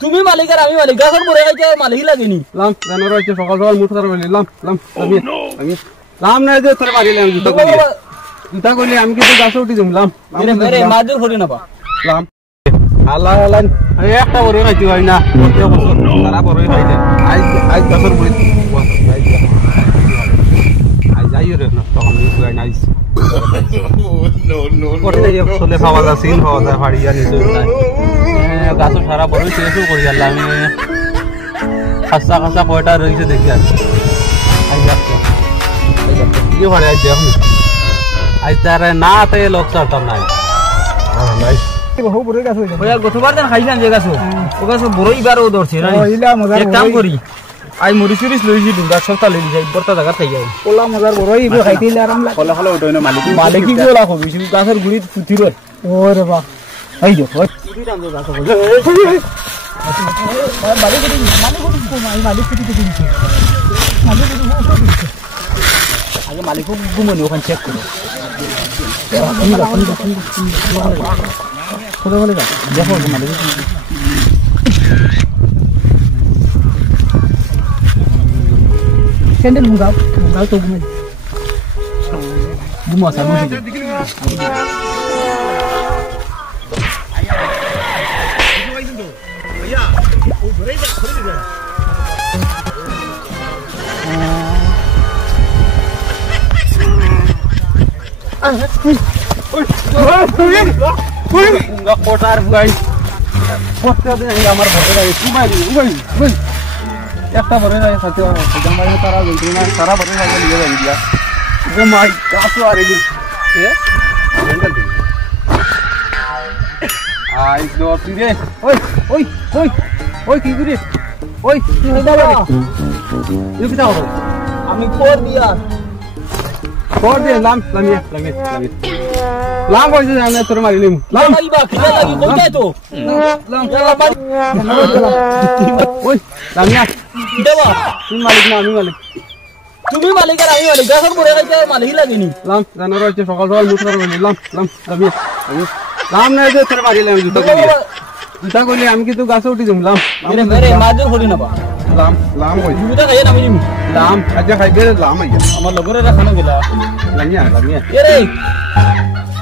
তুমি মালিক আর আমি মালিক গাছর পরে খাইতে মালিক লাগেনি লাম জানোর হচ্ছে সকাল সকাল মুঠ ধরে বলি লাম লাম আমি লাম না যে তোর মারিলাম জুতা কইলে আমি কিন্তু গাছে উঠি জমলাম আরে মাদুর হরি না বা লাম আল্লাহ আল্লাহ আরে একটা বড় খাইতে হয় না প্রত্যেক বছর তারা বড় খাইতে আজ আজ গাছের বড় আজ যাই রে না তখন নিয়ে নাইস নো করতে চলে পাওয়া যায় সিন পাওয়া যায় ফাড়িয়া নিচে গাছ সারা বড় শেষও করি আল্লাহ আমি খাসা খাসা কয়টা রয়েছে দেখি আর আজ যাচ্ছে কি ভাড়ে আজ দেখুন আজ তার না তাই লোক চারটা নাই নাই বহু বড় গাছ হইছে ভাই গতবার দিন খাইলাম যে গাছ ও গাছ বড়ই বারও ধরছে না এক কাম করি আই মরিচুরিস লইছি দুটা সপ্তাহ লই যাই বর্তা জায়গা থাই যাই ওলা মজার বড়ই ইবো খাইতেইলে আরাম লাগে কলা কলা ওইটা না মালিক কি গোলা কবি শুধু গাছের গুড়ি ফুটি রে ওরে বাহ আই যো ওই কি দাম দো গাছ বলে মালিক কি মালিক কি দিছে আগে মালিক ঘুমনে ওখানে চেক করো কোথায় বলে দেখো মালিক Sendal munggah tu gumai. Gumai sama sih. Enggak kotor guys. Kotor dia amar bodoh guys. Gumai. একটা বড় যায় সাথে জামাই তারা বলতে না সারা বড় যায় নিয়ে যাই দিয়া ও মাই কাছে আর এলি এ মেন্টাল দিন আই দো তিরে ওই ওই ওই ওই কি করে ওই তুই হইদা বাবা ইউ কি দাও আমি কোর দিয়া লাম লাম কইছে আমি তোর মারিলিম লাম আইবা খেলা লাগি কইতাই তো লাম খেলা মারি ওই লামিয়া দেবা তুমি মালিক না আমি মালিক তুমি মালিক আর আমি মালিক গাছর পরে খাইতে মালিক লাগেনি লাম জানোর হচ্ছে সকাল সকাল মুঠ ধরে বলি লাম লামিয়া লাম না যে তোর মারিলাম জুতা কইলে আমি কিন্তু গাছে উঠি জমলাম আরে মাদুর হরি না বা লাম কই জুতা খাইয়া নামি জিম লাম আজ খাইবে লাম আইয়া আমার লগরে রাখানো গেলা লামিয়া এরে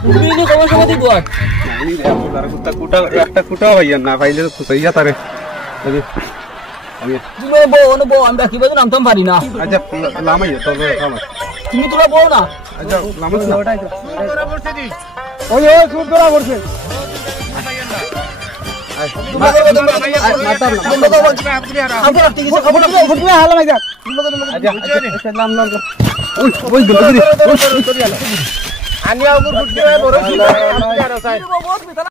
তুমি নি কবে সময় দিব নানি রে আমার কুটা একটা কুটা ভাইয়া না ভাইলে তো খুশাইয়া তারে তুমি বউ আমরা কি বাজু নামতাম পারি না আচ্ছা লামাইয়া তো কাম তুমি তোরা বউ না আচ্ছা লামাই না ওটাই তো করছে দি ওই সুর ধরা করছে আচ্ছা